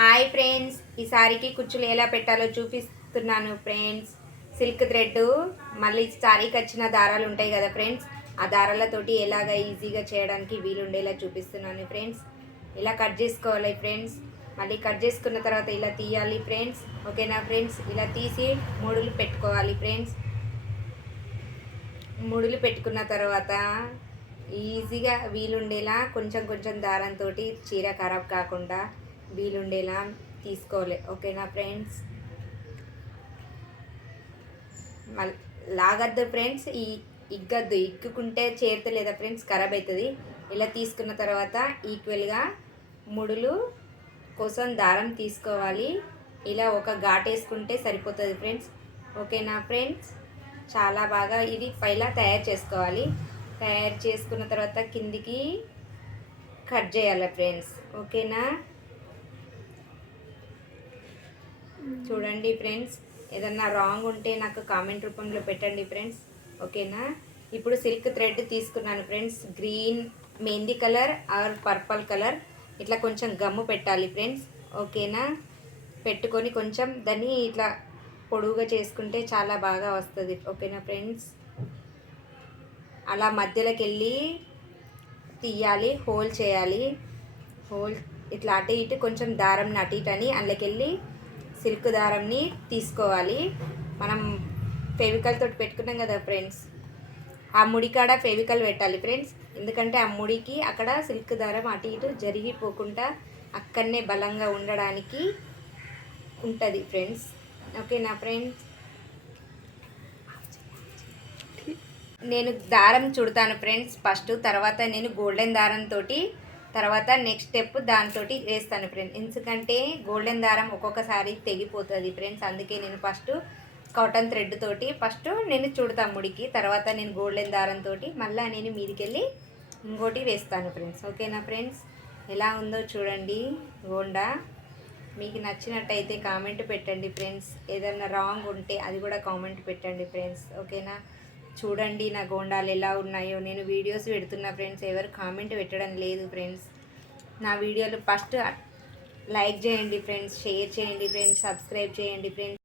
Hi friends, ఈ సారీకి కుచ్చులు ఎలా పెట్టాలో చూపిస్తున్నాను ఫ్రెండ్స్. సిల్క్ థ్రెడ్ మళ్ళీ సారీకి వచ్చిన దారాలు ఉంటాయి కదా ఫ్రెండ్స్, ఆ దారాలతోటి ఎలాగ ఈజీగా చేయడానికి వీలుండేలా చూపిస్తున్నాను ఫ్రెండ్స్. ఇలా కట్ చేసుకోవాలి ఫ్రెండ్స్. మళ్ళీ కట్ చేసుకున్న తర్వాత ఇలా తీయాలి ఫ్రెండ్స్. ఓకేనా ఫ్రెండ్స్? ఇలా తీసి ముడులు పెట్టుకోవాలి ఫ్రెండ్స్. ముడులు పెట్టుకున్న తర్వాత ఈజీగా వీలుండేలా కొంచెం కొంచెం దారంతో చీర ఖరాబ్ కాకుండా వీలుండేలా తీసుకోవాలి. ఓకేనా ఫ్రెండ్స్? లాగద్దు ఫ్రెండ్స్, ఇగ్గద్దు. ఇగ్గుకుంటే చేరతలేదా ఫ్రెండ్స్, ఖరాబ్ అవుతుంది. ఇలా తీసుకున్న తర్వాత ఈక్వల్గా ముడులు కోసం దారం తీసుకోవాలి. ఇలా ఒక ఘాట్ వేసుకుంటే సరిపోతుంది ఫ్రెండ్స్. ఓకేనా ఫ్రెండ్స్? చాలా బాగా ఇది పైలా తయారు చేసుకోవాలి. తయారు చేసుకున్న తర్వాత కిందికి కట్ చేయాలి ఫ్రెండ్స్. ఓకేనా? చూడండి ఫ్రెండ్స్, ఏదన్నా రాంగ్ ఉంటే నాకు కామెంట్ రూపంలో పెట్టండి ఫ్రెండ్స్. ఓకేనా? ఇప్పుడు సిల్క్ థ్రెడ్ తీసుకున్నాను friends. Green, mehndi colour or purple colour ఇట్లా కొంచెం గమ్ము పెట్టాలి ఫ్రెండ్స్. ఓకేనా? పెట్టుకొని కొంచెం దాన్ని ఇట్లా పొడువుగా చేసుకుంటే చాలా బాగా వస్తుంది. ఓకేనా ఫ్రెండ్స్? అలా మధ్యలోకి వెళ్ళి తీయాలి, హోల్ చేయాలి. హోల్ ఇట్లా అటు ఇటు కొంచెం దారం అటు ఇటు అని అందులోకి వెళ్ళి సిల్క్ దారంని తీసుకోవాలి. మనం ఫెవికల్ తోటి పెట్టుకున్నాం కదా ఫ్రెండ్స్, ఆ ముడికాడ ఫెవికల్ పెట్టాలి ఫ్రెండ్స్. ఎందుకంటే ఆ ముడికి అక్కడ సిల్క్ దారం అటు ఇటు జరిగిపోకుండా అక్కడనే బలంగా ఉండడానికి ఉంటుంది ఫ్రెండ్స్. ఓకేనా ఫ్రెండ్స్? నేను దారం చుడతాను ఫ్రెండ్స్ ఫస్ట్, తర్వాత నేను గోల్డెన్ దారంతో తర్వాత నెక్స్ట్ స్టెప్ దాంతో వేస్తాను ఫ్రెండ్స్. ఎందుకంటే గోల్డెన్ దారం ఒక్కొక్కసారి తెగిపోతుంది ఫ్రెండ్స్. అందుకే నేను ఫస్ట్ కాటన్ థ్రెడ్ తోటి ఫస్ట్ నేను చుడతాను ముడికి, తర్వాత నేను గోల్డెన్ దారంతో మళ్ళీ నేను మీదికి వెళ్ళి ఇంకోటి వేస్తాను ఫ్రెండ్స్. ఓకేనా ఫ్రెండ్స్? ఎలా ఉందో చూడండి గోండా. మీకు నచ్చినట్టయితే కామెంట్ పెట్టండి ఫ్రెండ్స్. ఏదన్నా రాంగ్ ఉంటే అది కూడా కామెంట్ పెట్టండి ఫ్రెండ్స్. ఓకేనా? చూడండి నా గోండాలు ఎలా ఉన్నాయో. నేను వీడియోస్ పెడుతున్నా ఫ్రెండ్స్, ఎవరు కామెంట్ పెట్టడం లేదు ఫ్రెండ్స్. నా వీడియోలు ఫస్ట్ లైక్ చేయండి ఫ్రెండ్స్, షేర్ చేయండి ఫ్రెండ్స్, సబ్స్క్రైబ్ చేయండి ఫ్రెండ్స్.